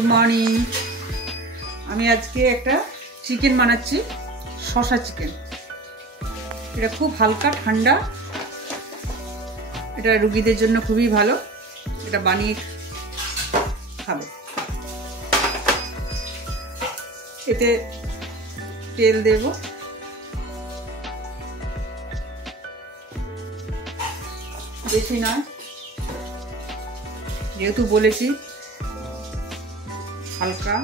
Good morning. আমি আজকে একটা চিকেন বানাচ্ছি, শসা চিকেন। এটা খুব হালকা ঠান্ডা, এটা রোগীদের জন্য খুবই ভালো। এটা বানিয়ে খাবে। এতে তেল দেব, বেশি নয়, যেহেতু বলেছি হালকা।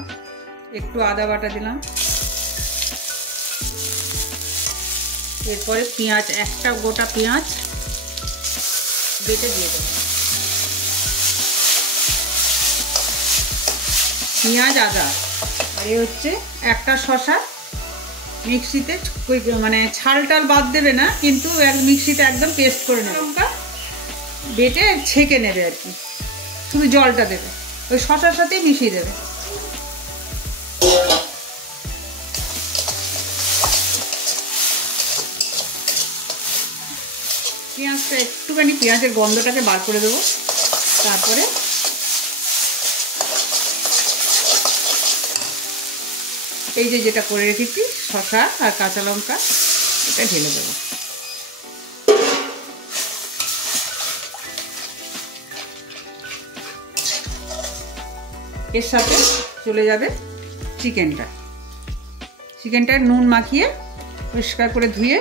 একটু আদা বাটা দিলাম, এরপরে পেঁয়াজ, একটা গোটা পেঁয়াজ বেটে দিয়ে দেবো। পেঁয়াজ আদা আর এই হচ্ছে একটা শসা। মিক্সিতে মানে ছাল টাল বাদ দেবে না, কিন্তু মিক্সিতে একদম পেস্ট করে নেবে। লঙ্কা বেটে ছেঁকে নেবে আর কি, শুধু জলটা দেবে, ওই শসার সাথেই মিশিয়ে দেবে। পেঁয়াজটা একটুখানি পেঁয়াজের গন্ধটাকে বার করে দেবো। তারপরে এই যে যেটা করে রেখেছি শসা আর কাঁচা লঙ্কা, এটা ঢেলে দেবো। এর সাথে চলে যাবে চিকেনটা। চিকেনটা নুন মাখিয়ে পরিষ্কার করে ধুয়ে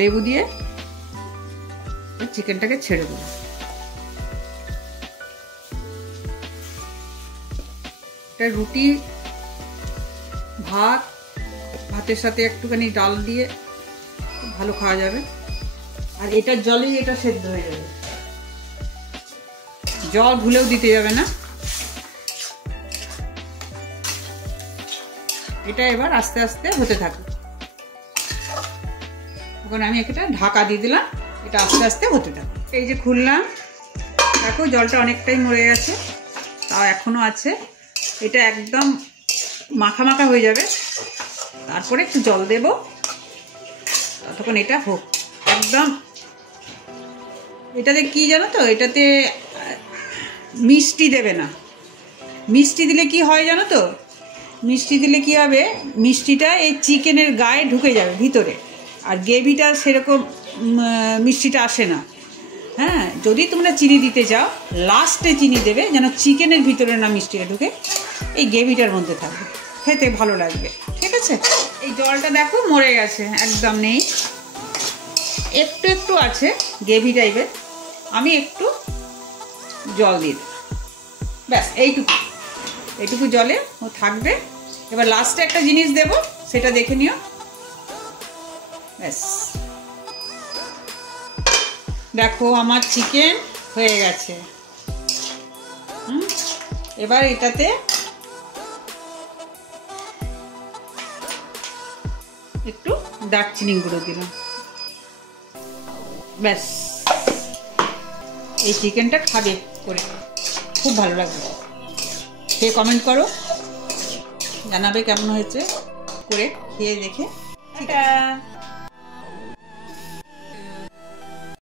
লেবু দিয়ে চিকেনটাকে ছেড়ে দেবো। এটা রুটি, ভাত, ভাতের সাথে একটুখানি ডাল দিয়ে ভালো খাওয়া যাবে। আর এটার জলেই এটা সেদ্ধ হয়ে যাবে, জল ভুলেও দিতে যাবে না। এটা এবার আস্তে আস্তে হতে থাকে। এখন আমি একটা ঢাকা দিয়ে দিলাম, এটা আস্তে আস্তে হতে থাকে। এই যে খুললাম, দেখো জলটা অনেকটাই মরে গেছে, তাও এখনো আছে। এটা একদম মাখা মাখা হয়ে যাবে, তারপরে একটু জল দেব, ততক্ষণ এটা হোক একদম। এটাতে কি জানো তো, এটাতে মিষ্টি দেবে না। মিষ্টি দিলে কি হয় জানো তো, মিষ্টি দিলে কি হবে, মিষ্টিটা এই চিকেনের গায়ে ঢুকে যাবে ভিতরে, আর গ্রেভিটা সেরকম মিষ্টিটা আসে না। হ্যাঁ, যদি তোমরা চিনি দিতে চাও লাস্টে চিনি দেবে, যেন চিকেনের ভিতরে না মিষ্টিটা ঢুকে, এই গ্রেভিটার মধ্যে থাকবে, খেতে ভালো লাগবে। ঠিক আছে, এই জলটা দেখো মরে গেছে, একদম নেই, একটু একটু আছে গ্রেভি টাইপের। আমি একটু জল দিয়ে দেব, ব্যাস এইটুকু জলে ও থাকবে। এবার লাস্টে একটা জিনিস দেব, সেটা দেখে নিও। ব্যাস, দেখো আমার চিকেন হয়ে গেছে। এবার এটাতে একটু দারচিনি গুঁড়ো দিলাম। ব্যাস, এই চিকেনটা খাবে করে, খুব ভালো লাগবে। খেয়ে কমেন্ট করো, জানাবে কেমন হয়েছে করে, খেয়ে দেখে।